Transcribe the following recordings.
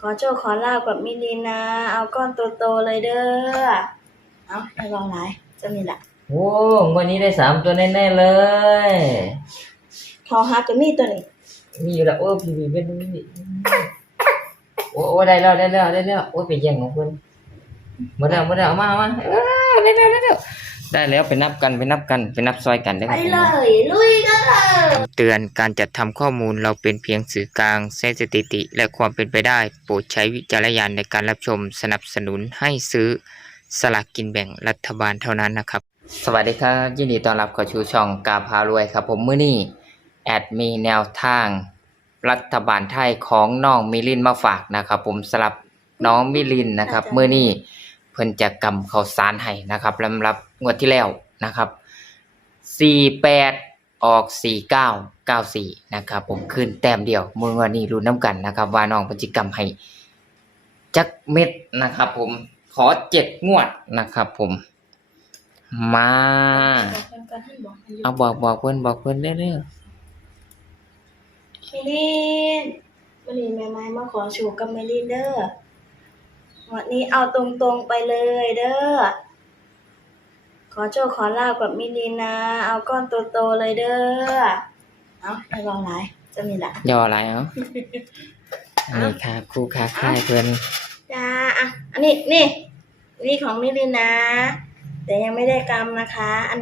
ขอโชคขอลาบกับมิลินนะ เอาก้อนโตๆเลยเด้อ เอาให้ลองหลายจะมีละโอ้วันนี้ได้สามตัวแน่ๆเลยเขาฮักจะมีตัวนี้ มีอยู่แล้วโอ้พี่พี่เป็นนี่โอ้โอ้ได้แล้วได้แล้วได้แล้วโอ้ยไปแย่งของเพิ่นมาแล้วมาแล้วเอามาเอามาเออได้แล้วได้แล้ว ได้แล้วไปนับกันไปนับกันไปนับซอยกันได้อไปครับผม เลยลุยกันเลยคำเตือนการจัดทำข้อมูลเราเป็นเพียงสื่อกลางใช้สถิติ และความเป็นไปได้ โปรดใช้วิจารณญาณในการรับชมสนับสนุนให้ซื้อสลากกินแบ่งรัฐบาลเท่านั้นนะครับ สวัสดีครับ ยินดีต้อนรับเข้าสู่ช่องกาพารวยครับ ผมมื้อนี้แอดมีแนวทาง รัฐบาลไทยของน้องมิลินมาฝากนะครับ ผมสำหรับน้องมิลินนะครับมื้อนี้ เพิ่นจะกำข้าวสารให้นะครับลำรับงวดที่แล้วนะครับ 48 ออก 49 94 นะครับผมขึ้นแต้มเดียวมื้อวันนี้รู้น้ำกันนะครับ ว่าน้องเพิ่นสิกำให้จักเม็ดนะครับผมขอเจ็ดงวดนะครับผม มาบอกกันกันให้บอกให้อยู่เอาบอกบอกเพิ่นบอกเพิ่นเด้อมิลินมิลินแม่ไม้มาขอโชคกับมิลินเด้อ วันนี้เอาตรงๆไปเลยเด้อ ขอโชคขอลาบกับมิลินนะ เอาก้อนโตๆเลยเด้อ เอาให้ลองหลายจะมีละย่ออะไรเอ้าอันนี้ค่ะครู่ค้าค่ายเพิ่นจ้าอะอันนี้นี่นี่ของมิลินนะ แต่ยังไม่ได้กำนะคะ อัน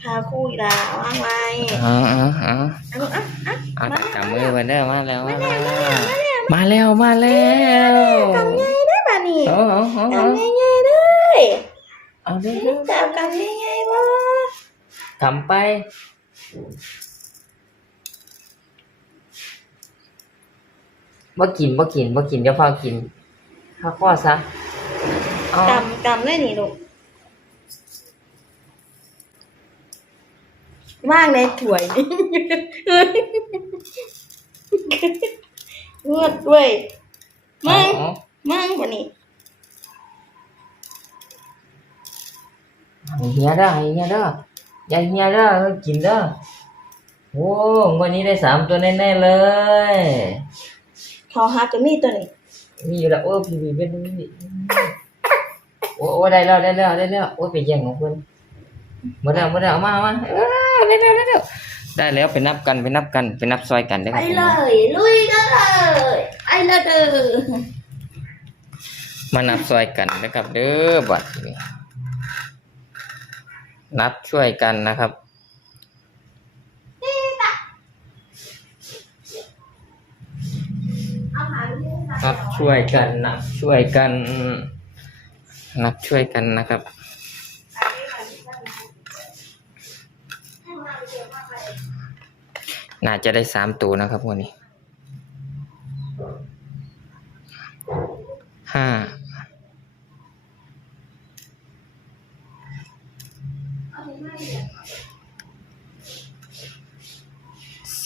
พาคู่อีกแล้ววางไว้อ๋ออ๋ออ๋ออันนี้อะอะเอาแต่กำมือเพิ่นเด้อมาแล้ว มาแล้ว มาแล้ว มาแล้วกำใหญ่ได้ป่ะนี่โอ้โหโอ้โหกำใหญ่ๆได้เอาเด้อเด้อจะเอากำใหญ่ๆบ่กำไป บ่กินบ่กินบ่กินเดี๋ยวพากินข้าวข้อซะเอากำกำได้นี่ลูกว่างในถ้วยนี่งวดด้วยเอามั่งเอามั่งกว่านี้ ให้ เฮียเด้อให้เฮียเด้ออย่าเฮียเด้อกินเด้อโอ้วันนี้ได้สามตัวแน่ๆเลยเขาฮักจะมีตัวนี้มีอยู่แล้วโอ้พี่พี่เป็นนี่โอ้โอ้ได้แล้วได้แล้วได้แล้วโอ้ไปแย่งของเพิ่นมาแล้วมาแล้วมาเอามาเออได้แล้วได้แล้วได้แล้วไปนับกันไปนับกันไปนับซอยกันได้ไปครับผมเลยลุยกันเลยไปเลยเด้อมานับซอยกันนะครับเด้อบัดนี้ นับช่วยกันนะครับนนับช่วยกันนับช่วยกัน นับช่วยกันนะครับน่าจะได้สามตัวนะครับวันนี้ห้า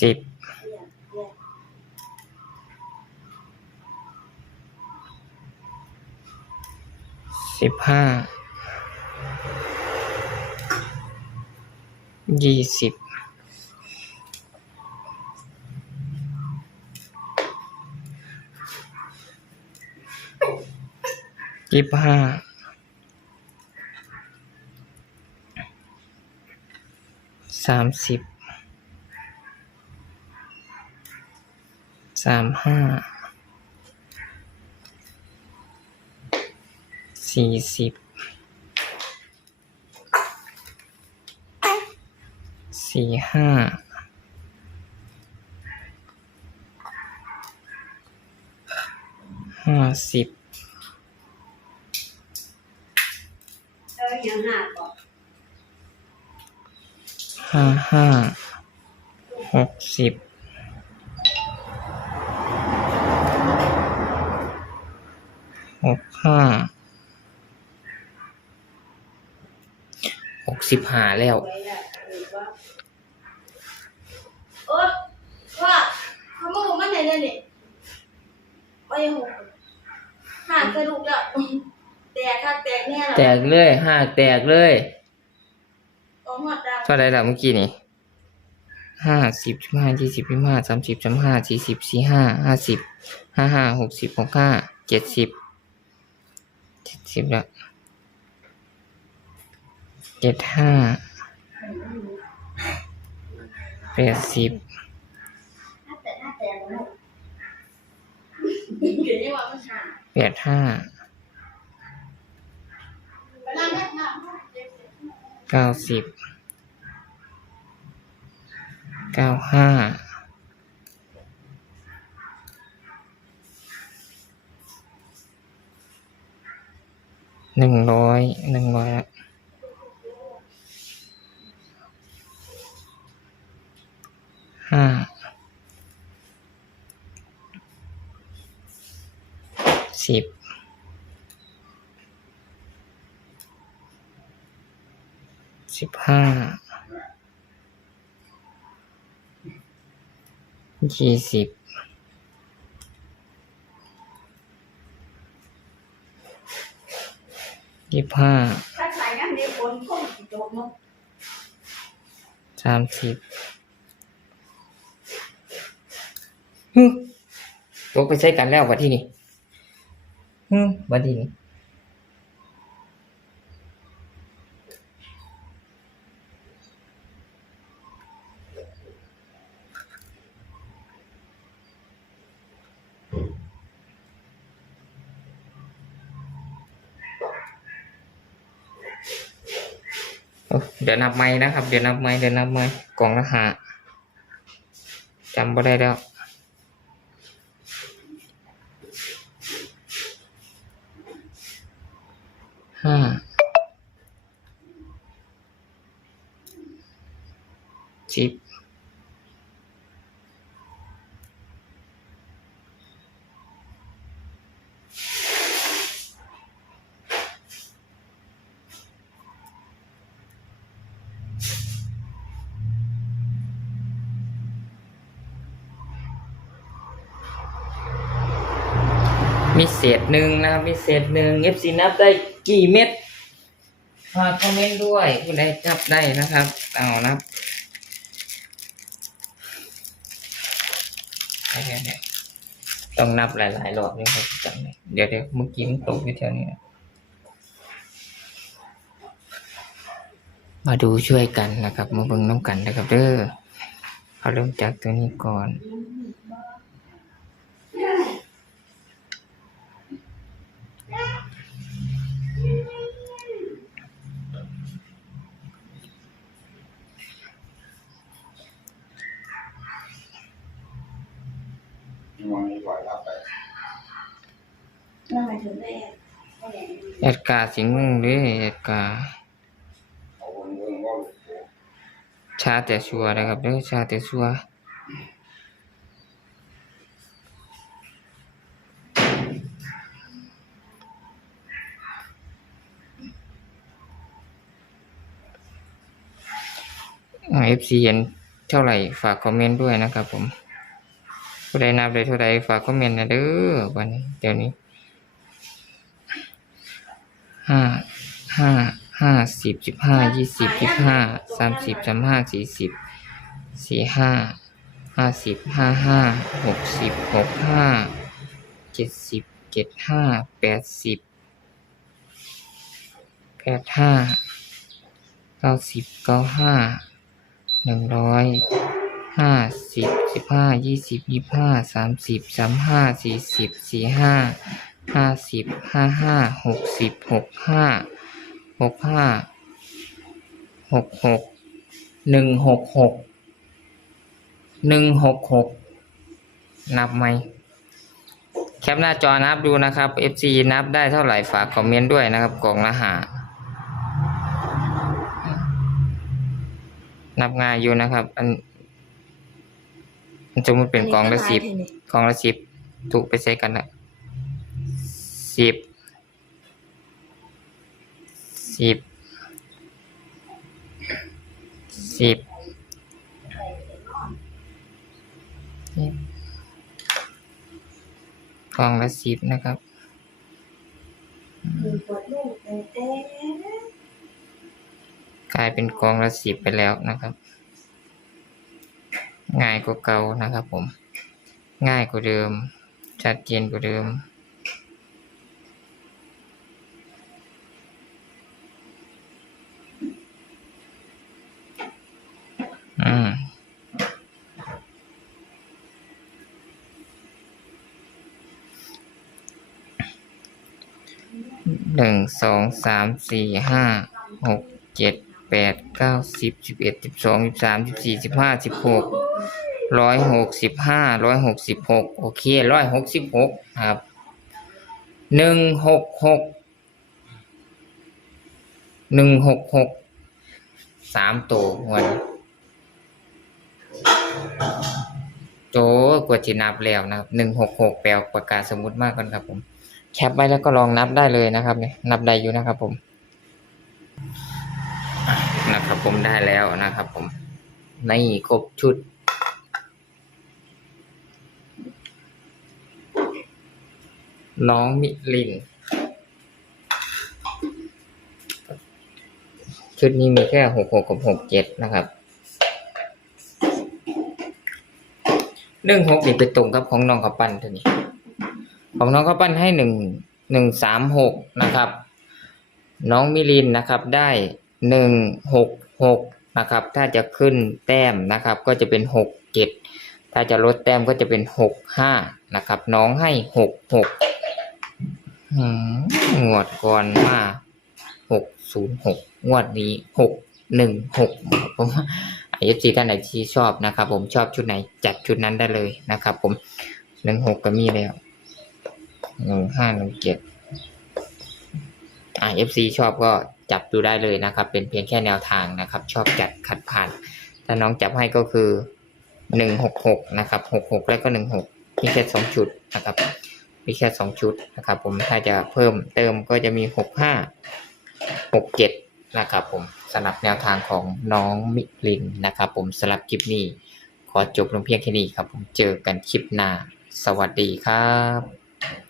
สิบ สิบห้ายี่สิบยี่สิบห้าสามสิบสามห้า สี่สิบสี่ห้าห้าสิบเออยังหาก่อนห้าห้าหกสิบ หกห้า หกสิบห้าแล้วไว้ละหรือว่าโอ๊ยว่าเขามาบอกมันไหนเนี่ยนี่ว่ายังหกหากกระดูกแล้วแตกค่ะแตกแน่แตแล้วกเลยห้าแตกเลยออกหัวดำเท่าไรล่ะเมื่อกี้นี่ห้าสิบสิบห้ายี่สิบยี่สิบห้าสามสิบสามห้าสี่สิบสี่ห้าห้าสิบห้าห้าหกสิบหกห้าเจ็ดสิบเจ็ดสิบละ เจ็ดห้าแปดสิบแปดห้าไปนั่งแค่หน้าเก้าสิบเก้าห้าหนึ่งร้อยหนึ่งร้อยละ สิบสิบห้ายี่สิบยี่สิบห้าสามสิบฮึยกไปใช้กันแล้ววันที่นี่ ฮึวันที่นี่โอ้เดี๋ยวนับไม้นะครับ เดี๋ยวนับไม้เดี๋ยวนับไม้กล่องละหาจำบ่ได้แล้ว ห้า สิบมีเศษหนึ่งนะครับมีเศษหนึ่งเอฟซีนับได้กี่เม็ดฝากคอมเมนต์ด้วยผู้ใดจับได้นะครับ เอานับ เนี่ยวๆต้องนับหลายๆรอบเลยครับจังเดี๋ยวเดี๋ยวเมื่อกี้มันตกอยู่แถวนี้มาดูช่วยกันนะครับ มาเบิ่งน้ำกันนะครับเด้อเขาเริ่มจากตัวนี้ก่อน วันนี้ไหวรับไปนั่นหมายถึงได้แอดกาสิงห์มึงเด้อแอดกาเอาวนเรื่องว่าชาแต่ชัวร์นะครับเด้อชาแต่ชัวร์เอฟซีเห็นเท่าไหร่ฝากคอมเมนต์ด้วยนะครับผม ผู้ใดนับได้เท่าใดฝากคอมเมนต์นะเด้อวันนี้เดี๋ยวนี้ห้าห้าห้าสิบสิบห้ายี่สิบยี่สิบห้าสามสิบสามห้าสี่สิบสี่ห้าห้าสิบห้าห้าหกสิบหกห้าเจ็ดสิบเจ็ดห้าแปดสิบแปดห้าเก้าสิบเก้าห้าหนึ่งร้อย ห้าสิบสิบห้ายี่สิบยี่ห้าสามสิบสามห้าสี่สิบสี่ห้าห้าสิบห้าห้าหกสิบหกห้าหกห้าหกหกหนึ่งหกหกหนึ่งหกหกนับไหมแคปหน้าจอนับดูนะครับ FC นับได้เท่าไหร่ฝากคอมเมนต์ด้วยนะครับกล่องละหานับง่ายอยู่นะครับอัน มันจะมันเป็นกล่องละสิบกล่องละสิบถูกไปใช้กันละสิบสิบสิบสิบกล่องละสิบนะครับมีปวดลูกเต้เต้กลายเป็นกล่องละสิบไปแล้วนะครับ ง่ายกว่าเก่านะครับผม ง่ายกว่าเดิม ชัดเจนกว่าเดิม อืมหนึ่งสองสามสี่ห้าหกเจ็ด แปดเก้าสิบสิบเอ็ดสิบสองสิบสามสิบสี่สิบห้าสิบหกร้อยหกสิบห้าร้อยหกสิบหกโอเคร้อยหกสิบหกครับหนึ่งหกหกหนึ่งหกหกสามตัววันโตกว่าจะนับแล้วนะครับหนึ่งหกหกแปลประกาศสมมุติมากก่อนครับผม แคปไว้แล้วก็ลองนับได้เลยนะครับเนี่ยนับได้อยู่นะครับผม ผมได้แล้วนะครับผมในครบชุด น้องมิลิน ชุดนี้มีแค่หกหกกับหกเจ็ดนะครับเรื่องหกนี่ไปตรงกับของน้องขับปั้นท่านี้ ของน้องข้าวปั้นให้หนึ่งหนึ่งสามหกนะครับ น้องมิลินนะครับได้หนึ่งหก หกนะครับถ้าจะขึ้นแต้มนะครับก็จะเป็นหกเจ็ดถ้าจะลดแต้มก็จะเป็นหกห้านะครับน้องให้หกหกหงวดก่อนมาหกศูนย์หกงวดนี้หกหนึ่งหกผมไอเอฟซีท่านไหนที่ชอบนะครับผมชอบชุดไหนจัดชุดนั้นได้เลยนะครับผมหนึ่งหกก็มีแล้วหนึ่งห้าหนึ่งเจ็ดอ่า FC ชอบก็ จับดูได้เลยนะครับ เป็นเพียงแค่แนวทางนะครับ ชอบจัดขัดผ่าน ถ้าน้องจับให้ก็คือหนึ่งหกหกนะครับหกหกแล้วก็หนึ่งหกมีแค่สองชุดนะครับมีแค่สองชุดนะครับ ผมถ้าจะเพิ่มเติมก็จะมีหกห้าหกเจ็ดนะครับผมสำหรับแนวทางของน้องมิลินนะครับ ผมสำหรับคลิปนี้ ขอจบลงเพียงแค่นี้ครับ ผมเจอกันคลิปหน้า สวัสดีครับ